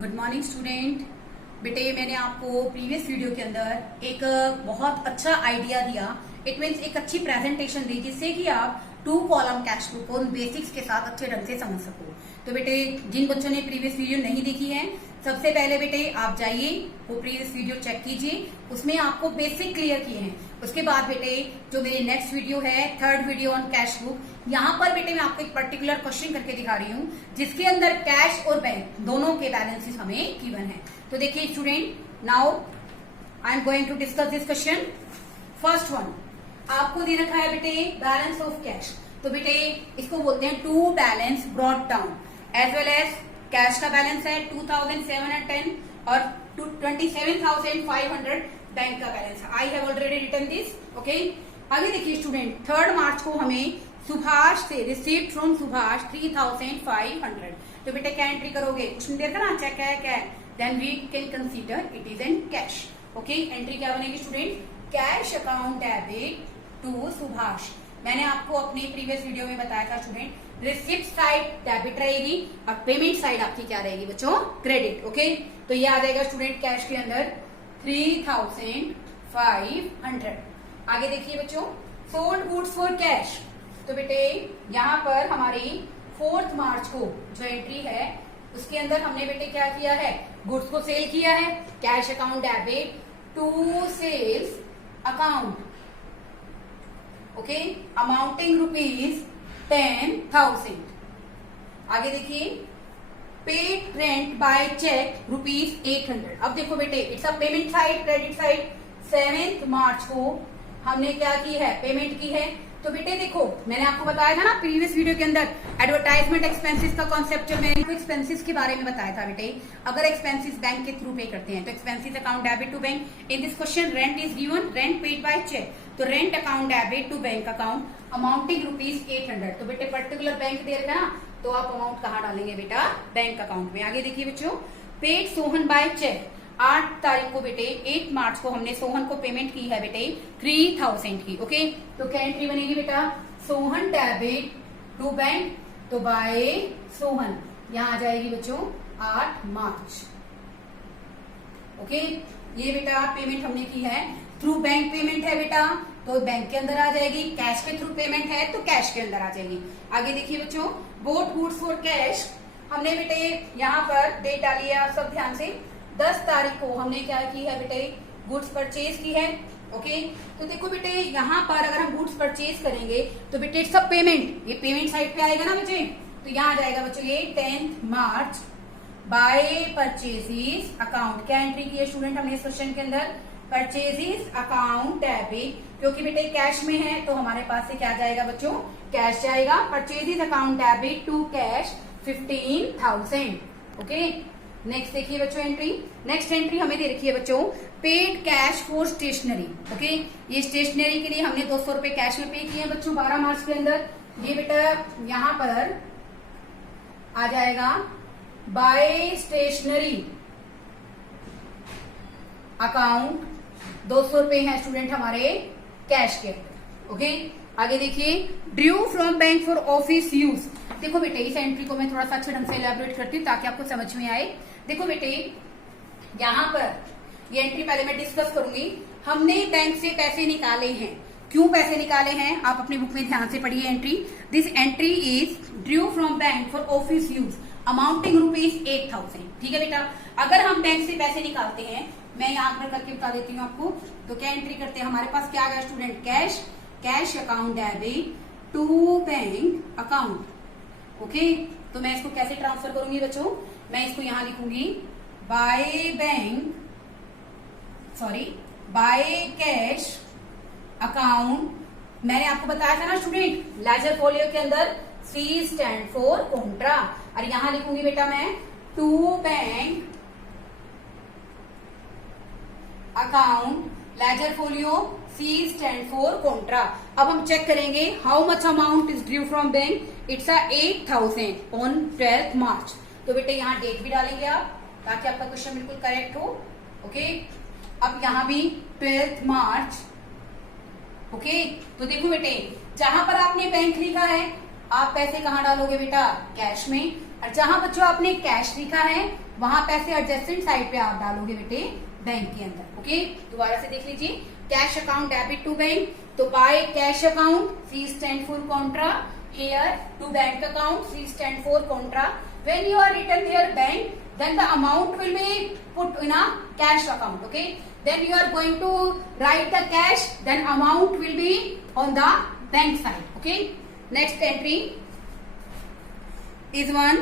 Good morning student. बेटे मैंने आपको प्रीवियस वीडियो के अंदर एक बहुत अच्छा आइडिया दिया। इट मीन्स एक अच्छी प्रेजेंटेशन दी जिससे कि आप 2 कॉलम कैश बुक को बेसिक्स के साथ अच्छे ढंग से समझ सको। तो बेटे जिन बच्चों ने प्रीवियस वीडियो नहीं देखी है, सबसे पहले बेटे आप जाइए वो प्रीवियस वीडियो चेक कीजिए, उसमें आपको बेसिक क्लियर किए हैं। उसके बाद बेटे जो मेरी नेक्स्ट वीडियो है, third video on cash book, यहाँ पर बेटे मैं आपको एक पर्टिकुलर क्वेश्चन करके दिखा रही हूँ जिसके अंदर कैश और बैंक दोनों के बैलेंसेस हमें गिवन है। तो देखिए student, now I am going to discuss this question. First one आपको दे रखा है बेटे बैलेंस ऑफ कैश। तो बेटे इसको बोलते हैं to balance brought down, as well as cash का बैलेंस है 2710 और 27,500 बैंक का बैलेंस है। I have already written this. Okay, आगे देखिए स्टूडेंट, 3 मार्च को हमें सुभाष से रिसीव्ड फ्रॉम सुभाष 3,500। तो बेटे क्या एंट्री करोगे? क्वेश्चन देखा ना, चेक है क्या, then we can consider it is an cash. Okay, entry क्या बनेगी student? Cash account debit to Subhash. मैंने आपको अपने प्रीवियस वीडियो में बताया था स्टूडेंट, रिसिप्ट साइड डेबिट रहेगी और पेमेंट साइड आपकी क्या रहेगी बच्चों? क्रेडिट। ओके, तो ये आ जाएगा स्टूडेंट कैश के अंदर 3,500। आगे देखिए बच्चों, सोल्ड गुड्स फॉर कैश। तो बेटे यहाँ पर हमारी 4 मार्च को जो एंट्री है उसके अंदर हमने बेटे क्या किया है? गुड्स को सेल किया है। Cash account debit to sales account, okay, amounting ₹10,000। आगे देखिए, पेड रेंट बाय चेक ₹800। अब देखो बेटे it's a payment side, credit side. 7 मार्च को हमने क्या की है? पेमेंट की है। तो बेटे देखो मैंने आपको बताया था ना प्रीवियस वीडियो के अंदर एडवर्टाइजमेंट एक्सपेंसेस का कॉन्सेप्ट, जब मैंने एक्सपेंसेस के बारे में बताया था बेटे, अगर एक्सपेंसेस बैंक के थ्रू पे करते हैं तो expenses account debit to bank. In this question rent is given, rent paid by cheque, तो rent account debit to bank account amounting ₹800। तो बेटे पर्टिकुलर बैंक दे रखा ना, तो आप अमाउंट कहाँ डालेंगे बेटा? बैंक अकाउंट में। आगे देखिए बच्चों, पेड सोहन बाय चेक 8 तारीख को बेटे 8 मार्च को हमने सोहन को पेमेंट की है बेटे 3,000 की। ओके, तो क्या एंट्री बनेगी बेटा? सोहन डेबिट टू बैंक, तो बाय सोहन यहां आ जाएगी बच्चों 8 मार्च। ओके, ये बेटा पेमेंट हमने की है थ्रू बैंक, पेमेंट है बेटा तो बैंक के अंदर आ जाएगी। कैश के थ्रू पेमेंट है तो कैश के अंदर आ जाएगी। आगे देखिए बच्चों, बोट गुड्स फॉर कैश, हमने बेटे यहाँ पर डेट डाली है, आप सब ध्यान से। 10 तारीख को हमने क्या की है बेटे? गुड्स परचेज की है। ओके, तो देखो बेटे यहाँ पर अगर हम गुड्स परचेज करेंगे तो बेटे सब पेमेंट, ये पेमेंट साइड पे आएगा ना बच्चे, तो यहाँ आ जाएगा बच्चों ये 10 मार्च बाय परचेजेस अकाउंट। क्या एंट्री की है स्टूडेंट हमने इस क्वेश्चन के अंदर? परचेजेस अकाउंट डेबिट, क्योंकि बेटे कैश में है तो हमारे पास से क्या जाएगा बच्चों? कैश जाएगा। Purchases account debit to cash 15,000। Okay, next देखिए बच्चों एंट्री, नेक्स्ट एंट्री हमें दे रखी है बच्चों paid cash for stationery. Okay, ये स्टेशनरी के लिए हमने 200 रुपए कैश में पे किए हैं बच्चों 12 मार्च के अंदर। ये बेटा यहाँ पर आ जाएगा बाय स्टेशनरी अकाउंट 200 रुपए है स्टूडेंट हमारे कैश के। ओके, आगे देखिए, Drew from bank for office use. देखो बेटे इस एंट्री को मैं थोड़ा सा अच्छे ढंग से इलैबोरेट करती हूँ ताकि आपको समझ में आए। देखो बेटे यहाँ पर ये एंट्री पहले मैं डिस्कस करूंगी। हमने बैंक से पैसे निकाले हैं। क्यों पैसे निकाले हैं आप अपनी बुक में ध्यान से पढ़िए entry. This entry is Drew from bank for office use amounting ₹8,000। ठीक है बेटा, अगर हम बैंक से पैसे निकालते हैं, मैं यहाँ पर करके बता देती हूँ आपको, तो क्या एंट्री करते हैं? हमारे पास क्या आ गया student? Cash, cash account debit to bank account. Okay, तो मैं इसको कैसे ट्रांसफर करूंगी बच्चों? मैं इसको यहां लिखूंगी by bank, sorry bye cash account. मैंने आपको बताया था ना स्टूडेंट लेजर फोलियो के अंदर C स्टैंड फॉर कॉन्ट्रा, और यहां लिखूंगी बेटा मैं to bank account ledger folio C stand for contra. अब हम चेक करेंगे how much amount is due from bank. It's 8,000 on 12 March. तो बेटे यहाँ डेट भी डालेंगे आप ताकि आपका क्वेश्चन बिल्कुल करेक्ट हो। ओके, अब यहाँ भी 12 मार्च। ओके, तो देखो बेटे जहां पर आपने बैंक लिखा है आप पैसे कहाँ डालोगे बेटा? कैश में। और जहां बच्चों आपने कैश लिखा है वहां पैसे एडजस्टेंट साइड पे आप डालोगे बेटे बैंक के अंदर। ओके, दोबारा से देख लीजिए, cash account debit to bank, तो by cash account C stand for contra, here to bank account C stand for contra. When you are return here bank, then the amount will be put in a cash account. Okay, then you are going to write the cash, then amount will be on the bank side. Okay, next entry is one,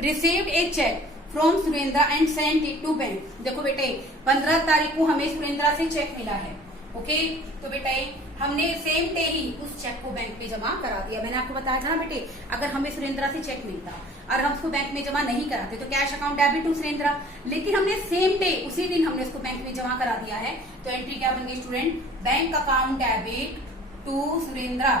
received a check from Surendra and sent it to bank. देखो बेटे 15 तारीख को हमें सुरेंद्रा से check मिला है। Okay, तो बेटे हमने सेम डे ही उस चेक को बैंक में जमा करा दिया। मैंने आपको बताया था ना बेटे, अगर हमें सुरेंद्रा से चेक मिलता और हम उसको बैंक में जमा नहीं कराते तो cash account debit to Surendra, लेकिन हमने सेम डे उसी दिन हमने उसको बैंक में जमा करा दिया है, तो एंट्री क्या बन गई student, bank account debit to Surendra.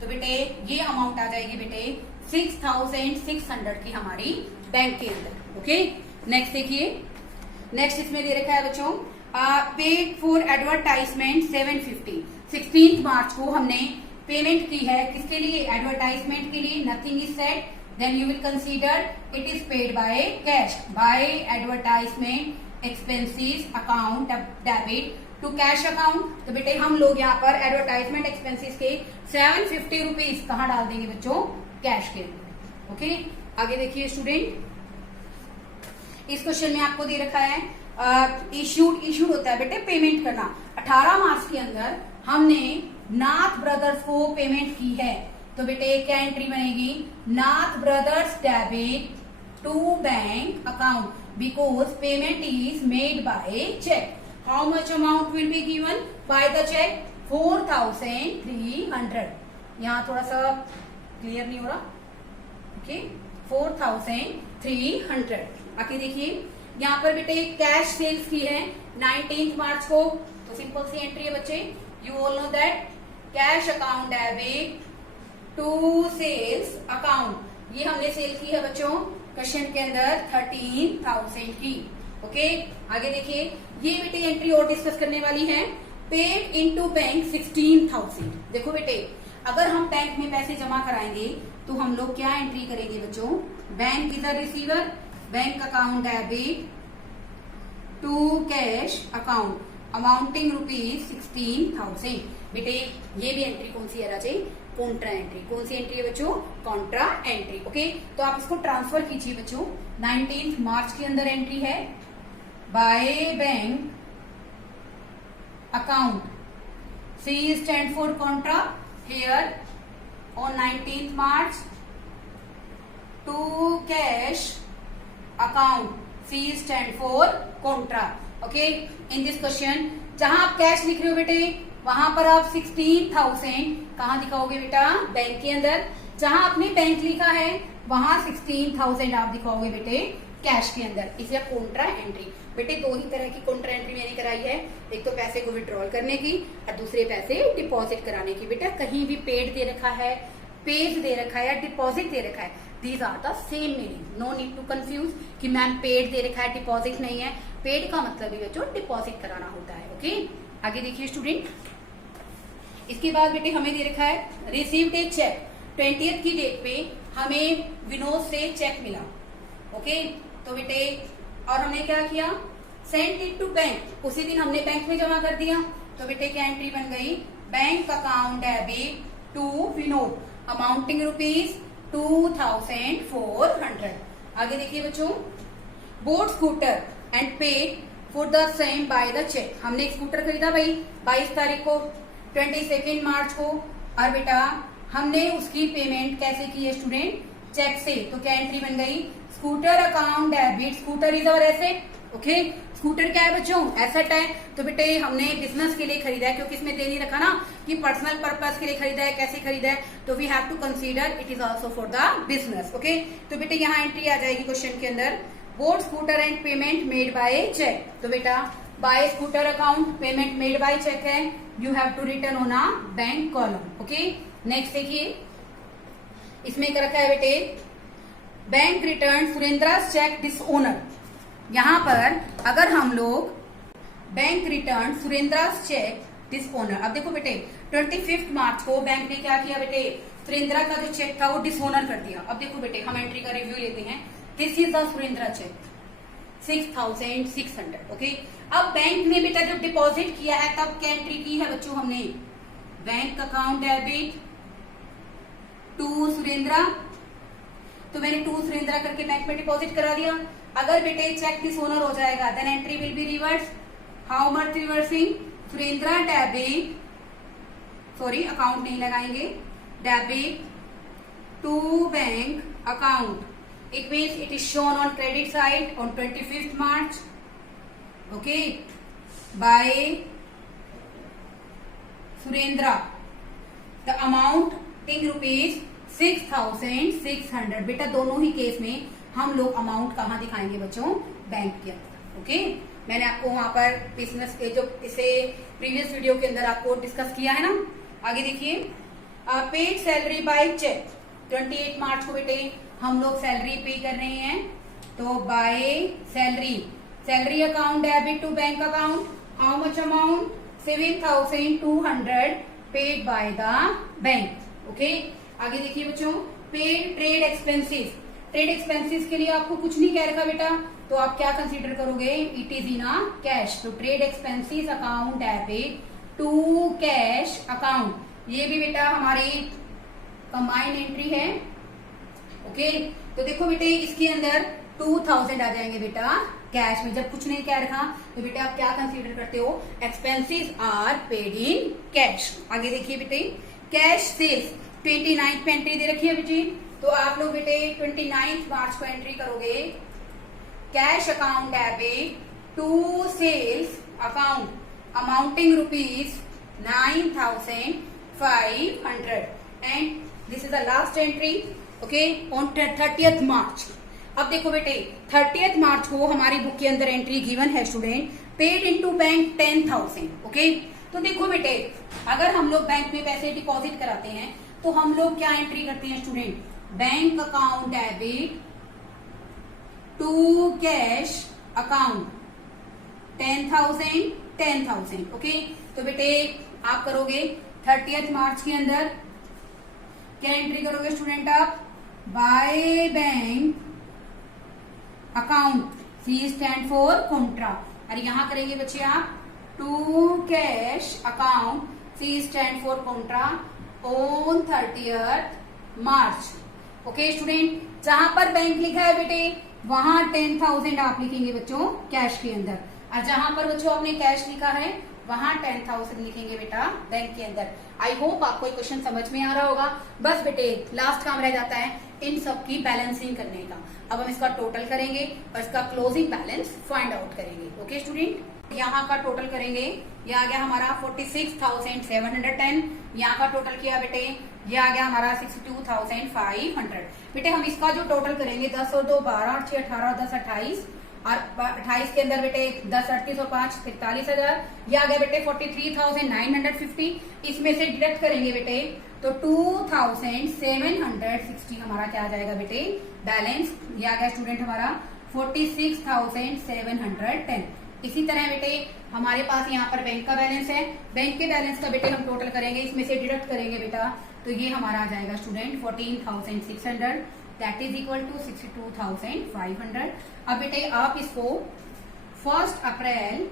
तो बेटे ये अमाउंट आ जाएगी बेटे 6,600 की हमारी बैंक के अंदर। ओके, नेक्स्ट देखिए, नेक्स्ट इसमें दे रखा है बच्चों, पेड फॉर एडवर्टाइजमेंट 750। 16 मार्च को हमने पेमेंट की है, किसके लिए, एडवर्टाइजमेंट के लिए। Nothing is said, then you will consider it is paid by cash, by advertisement expenses account debit to cash account. तो बेटे हम लोग यहाँ पर एडवर्टाइजमेंट एक्सपेंसेस के 750 रुपीज कहाँ डाल देंगे बच्चों, कैश के अंदर। ओके, आगे देखिए स्टूडेंट, इस क्वेश्चन में आपको दे रखा है इश्यूड होता है बेटे पेमेंट करना। 18 मार्च के अंदर हमने नाथ ब्रदर्स को पेमेंट की है, तो बेटे क्या एंट्री बनेगी, Nath brothers debit to bank account because payment is made by cheque. How much amount will be given by the cheque, 4,300। यहाँ थोड़ा सा क्लियर नहीं हो रहा। ओके, 4,300। आगे देखिए, यहाँ पर बेटे कैश सेल्स की है 19 मार्च को, तो सिंपल सी एंट्री है बच्चे, you all know that cash account debit to sales account. ये हमने सेल की है बच्चों क्वेश्चन के अंदर 13,000 की। ओके, आगे देखिए, ये बेटे एंट्री और डिस्कस करने वाली है, पेड इनटू बैंक 16,000। देखो बेटे, अगर हम बैंक में पैसे जमा कराएंगे तो हम लोग क्या एंट्री करेंगे बच्चों, bank is a receiver, bank account debit to cash account amounting rupees 16,000। बेटे ये भी एंट्री कौन सी है राजे, कॉन्ट्रा एंट्री। कौन सी एंट्री है बच्चों, कॉन्ट्रा एंट्री। ओके, तो आप इसको ट्रांसफर कीजिए बच्चों। 19 मार्च के अंदर एंट्री है, by bank account, C stand for contra, here on 19 March to cash account, C stand for contra. Okay, in this question जहां आप कैश लिख रहे हो बेटे, वहां पर आप 16,000 कहाँ दिखाओगे बेटा, बैंक के अंदर। जहां आपने बैंक लिखा है वहां 16,000 आप दिखाओगे बेटे कैश के अंदर। इसे कॉन्ट्रा एंट्री। बेटे दो ही तरह की कॉन्ट्रा एंट्री मैंने कराई है, एक तो पैसे को विड्रॉल करने की और दूसरे पैसे डिपॉजिट कराने की। बेटा कहीं भी पेड दे रखा है, पेड दे रखा है या डिपॉजिट दे रखा है, these are the same meaning, no need to confuse कि मैम पेड दे रखा है डिपॉजिट नहीं है। पेड का मतलब ही बच्चों डिपॉजिट कराना होता है। ओके, आगे देखिए स्टूडेंट, इसके बाद बेटे हमें दे रखा है रिसीव्ड ए चेक। 20th की डेट पे हमें विनोद से चेक मिला। ओके, तो बेटे और हमने क्या किया, सेंड इट टू बैंक, उसी दिन हमने बैंक में जमा कर दिया। तो बेटे क्या एंट्री बन गई, bank account debit to Vinod amounting rupees 2,400। आगे देखिए बच्चों, bought scooter and paid for the same by the cheque. हमने एक स्कूटर खरीदा भाई 22 तारीख को, 22 मार्च को, और बेटा हमने उसकी पेमेंट कैसे की है स्टूडेंट, चेक से। तो क्या एंट्री बन गई, scooter account debit, scooter is our asset. Okay, scooter क्या है बच्चों, एसेट है। तो बेटे हमने बिजनेस के लिए खरीदा है, क्योंकि इसमें दे नहीं रखा ना कि पर्सनल पर्पस के लिए खरीदा है, कैसे खरीदा है, तो we have to consider it is also for the business. Okay, तो बेटे यहाँ एंट्री आ जाएगी क्वेश्चन के अंदर, bought scooter and payment made by cheque. तो बेटा by scooter account, payment made by cheque है, you have to return on a bank column. Okay, next देखिए, इसमें क्या रखा है बेटे, bank return Surendra cheque dishonour. यहां पर अगर हम लोग bank return Surendra cheque dishonour, अब देखो बेटे 25 मार्च को बैंक ने क्या किया बेटे, सुरेंद्रा का जो चेक था वो डिसओनर कर दिया। अब देखो बेटे हम एंट्री का रिव्यू लेते हैं, this is the Surendra cheque 6,600। Okay, अब बैंक ने बेटा जब डिपॉजिट किया है तब क्या एंट्री की है बच्चों हमने, bank account debit to Surendra, तो मैंने टू सुरेंद्र करके बैंक में डिपॉजिट करा दिया। अगर बेटे चेक दिस ओनर हो जाएगा then entry will be reverse. How much reversing, Surendra debit, sorry account नहीं लगाएंगे, debit to bank account, it means it is shown on credit side on 25th March, okay, by Surendra, the amount in rupees 6,600। बेटा दोनों ही case में हम लोग amount कहाँ दिखाएंगे बच्चों, बैंक के अंदर। ओके, मैंने आपको वहां पर बिजनेस जो इसे प्रीवियस वीडियो के अंदर आपको डिस्कस किया है ना। आगे देखिए, पेड सैलरी बाय चेक 28 मार्च को बेटे हम लोग सैलरी पे कर रहे हैं, तो by salary, salary account debit to bank account, how much amount 7,200 paid by the bank. Okay, आगे देखिए बच्चों, paid trade expenses, trade expenses के लिए आपको कुछ नहीं कह रखा बेटा, तो आप क्या कंसीडर करोगे, it is in a cash, तो trade expenses account debit to cash account, ये भी बेटा हमारी कंबाइंड एंट्री है। ओके, तो देखो बेटे इसके अंदर 2,000 आ जाएंगे बेटा कैश में, जब कुछ नहीं कह रखा तो बेटे आप क्या कंसीडर करते हो, expenses are paid in cash. आगे देखिए बेटे, कैश सेल्स 29 पे एंट्री दे रखी है बेटी, तो आप लोग बेटे 29 मार्च को एंट्री करोगे, cash account debit to sales account amounting rupees 9,500 and this is the last entry. Okay, on 30th March. अब देखो बेटे 30th मार्च को हमारी बुक के अंदर एंट्री गिवन है student, paid into bank 10,000। Okay, तो देखो बेटे अगर हम लोग बैंक में पैसे डिपॉजिट कराते हैं तो हम लोग क्या एंट्री करते हैं student, bank account debit to cash account 10,000। Okay, तो बेटे आप करोगे 30th मार्च के अंदर क्या एंट्री करोगे स्टूडेंट, आप by bank account, C stand for contra, और यहां करेंगे बच्चे आप to cash account, C stand for contra on 30th March. Okay student, जहां पर बैंक लिखा है बेटे वहां 10,000 आप लिखेंगे बच्चों कैश के अंदर, और जहां पर बच्चों आपने कैश लिखा है वहां 10,000 लिखेंगे बेटा बैंक के अंदर। आई होप आपको क्वेश्चन समझ में आ रहा होगा। बस बेटे लास्ट काम रह जाता है इन सब की बैलेंसिंग करने का। अब हम इसका टोटल करेंगे और इसका क्लोजिंग बैलेंस फाइंड आउट करेंगे। ओके स्टूडेंट, यहाँ का टोटल करेंगे, ये आ गया हमारा 46,710, यहाँ का टोटल किया बेटे ये आ गया हमारा 62,500। बेटे हम इसका जो टोटल करेंगे 10 और 2 12 और 6 18 10 28 और 28 के अंदर बेटे 10 38 और 5 43,000, ये आ गया बेटे 43,950। इसमें से डिडक्ट करेंगे बेटे तो 2,760 हमारा क्या आ जाएगा बेटे बैलेंस, ये आ गया स्टूडेंट हमारा 46,710। इसी तरह बेटे हमारे पास यहाँ पर बैंक का बैलेंस है, बैंक के बैलेंस का बेटे हम टोटल करेंगे, इसमें से डिडक्ट करेंगे बेटा तो ये हमारा आ जाएगा student 14,600 that is equal to 62,500। अब बेटे आप इसको 1 अप्रैल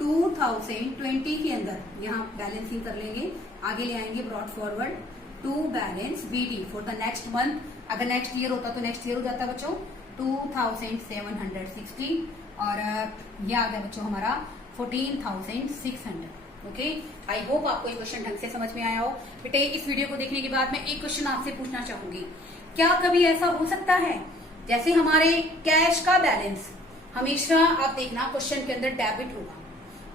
2020 के अंदर यहाँ बैलेंसिंग कर लेंगे, आगे ले आएंगे brought forward to balance BD for the next month. अगर नेक्स्ट ईयर होता तो नेक्स्ट ईयर हो जाता बच्चों 2,760 और ये आ गया बच्चों हमारा 14,600। ओके, आई होप आपको ये क्वेश्चन ढंग से समझ में आया हो। बेटे इस वीडियो को देखने के बाद मैं एक क्वेश्चन आपसे पूछना चाहूंगी, क्या कभी ऐसा हो सकता है जैसे हमारे कैश का बैलेंस हमेशा आप देखना क्वेश्चन के अंदर डेबिट होगा,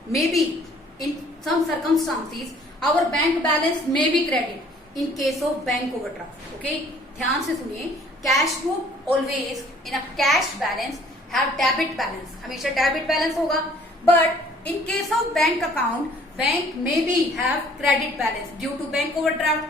may be in some circumstances our bank balance may be credit in case of bank overdraft. Okay, ध्यान से सुनिए, cash book always in a cash balance have debit balance, हमेशा डेबिट बैलेंस होगा, but in case of bank account bank may be have credit balance due to bank overdraft.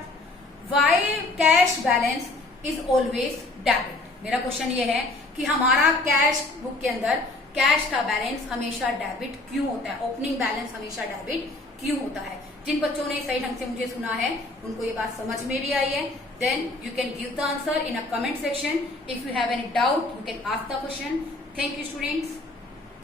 Why cash balance is always debit. मेरा question ये है कि हमारा cash book के अंदर cash का बैलेंस हमेशा डेबिट क्यों होता है, ओपनिंग बैलेंस हमेशा डेबिट क्यों होता है। जिन बच्चों ने सही ढंग से मुझे सुना है उनको ये बात समझ में भी आई है, then you can give the answer in a comment section. If you have any doubt you can ask the question. Thank you students.